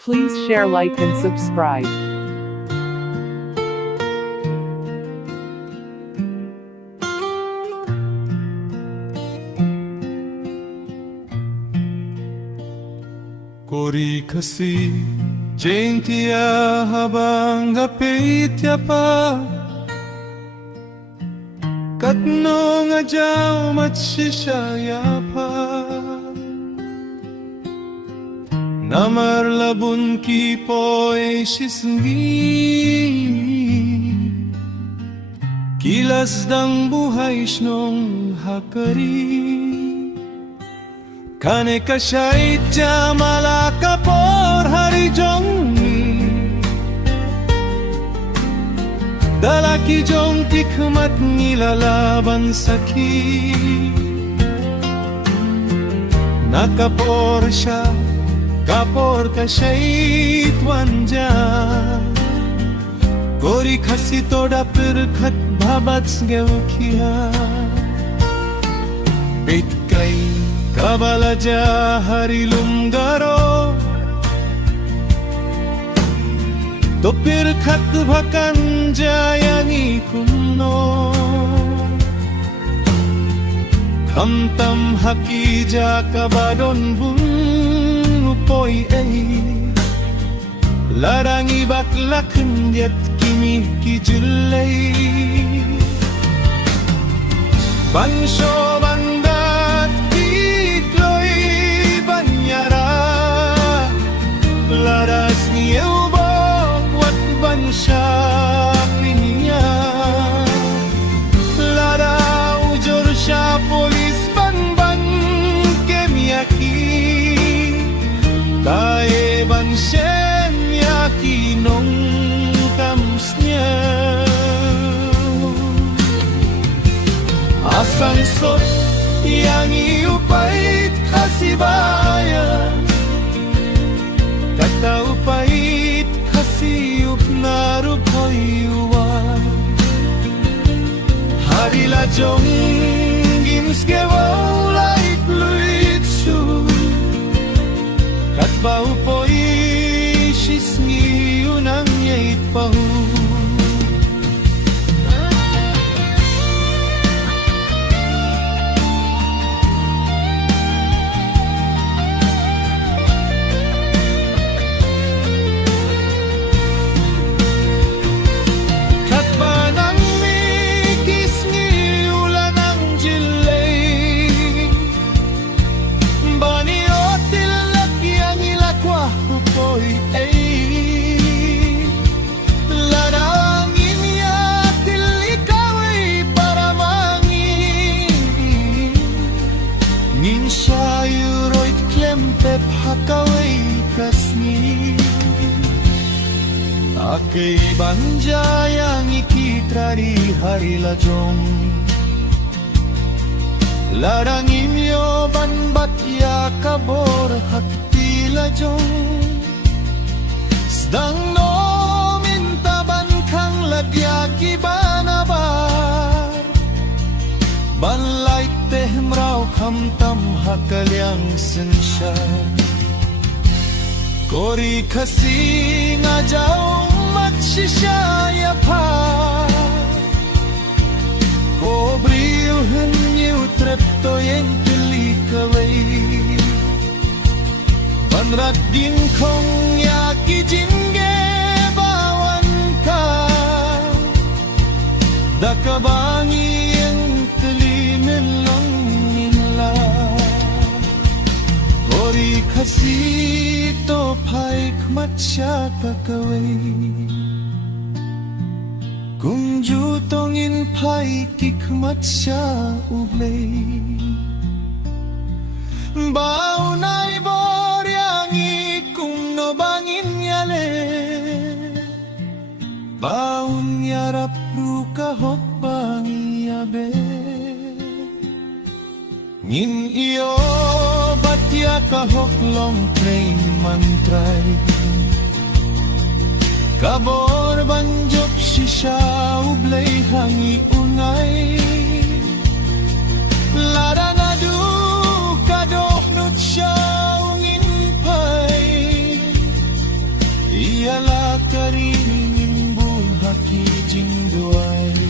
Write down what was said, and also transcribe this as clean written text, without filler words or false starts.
Please share, like, and subscribe. Kori kasi Jaintia habang gapitya pa Katno nga jaw matsisaya pa Namarlabun kipoy sisngi Kilas dang buhay snong hakari Kane ka syait ja malaka por hari jongi Dalaki jong tikmat nilalaban saki Nakapor siya, kapor ka syait wanja Gori kasi toda perkat babat sgew kia Pit kay Kabalaja hari lunggaro Topir khat bhakan jayangi kumno Kamtam haki ja kabadon bun upoi ei Larangi baklakan diat kimi kijulay Bansho bandat Laras niyo bok wat bansya pinya Lara ujur siya polis ban kemiyaki Tae bansyen yaki nong kamsnya Asang sot yang iupait kasibayan Kata upait kasiyup narupoyuan Harila jong gimskewaw lait luitsu Katba upoy shisngi unang yait pahu Pep hakaway kasni Akay banjayang ikitrari harila jong Larang imyo banbatya kabor haktila jong Sdang no mintaban kang lagyaki banabar Banlait tehmraw kamtam hakalyang sensya Kori kasi nga jaw matsisya pa Kobriuhan niyo trepto yen pilikaway Banrat din kong yaki jingge bawan ka Dakabangi yang telimelong nila Kori kasi to pai kmatsa kakaway Kung jutongin pai kikmatsa ublay Baunay boryangi kung nobangin yale Baun yarap ruka hok bangi yabe Ngin iyo batya kahok long train mantray Kabor banjop sisya ublay hangi unay Lara na du kadoh nut siya ungin pay Ialah kariring imbul haki jing duai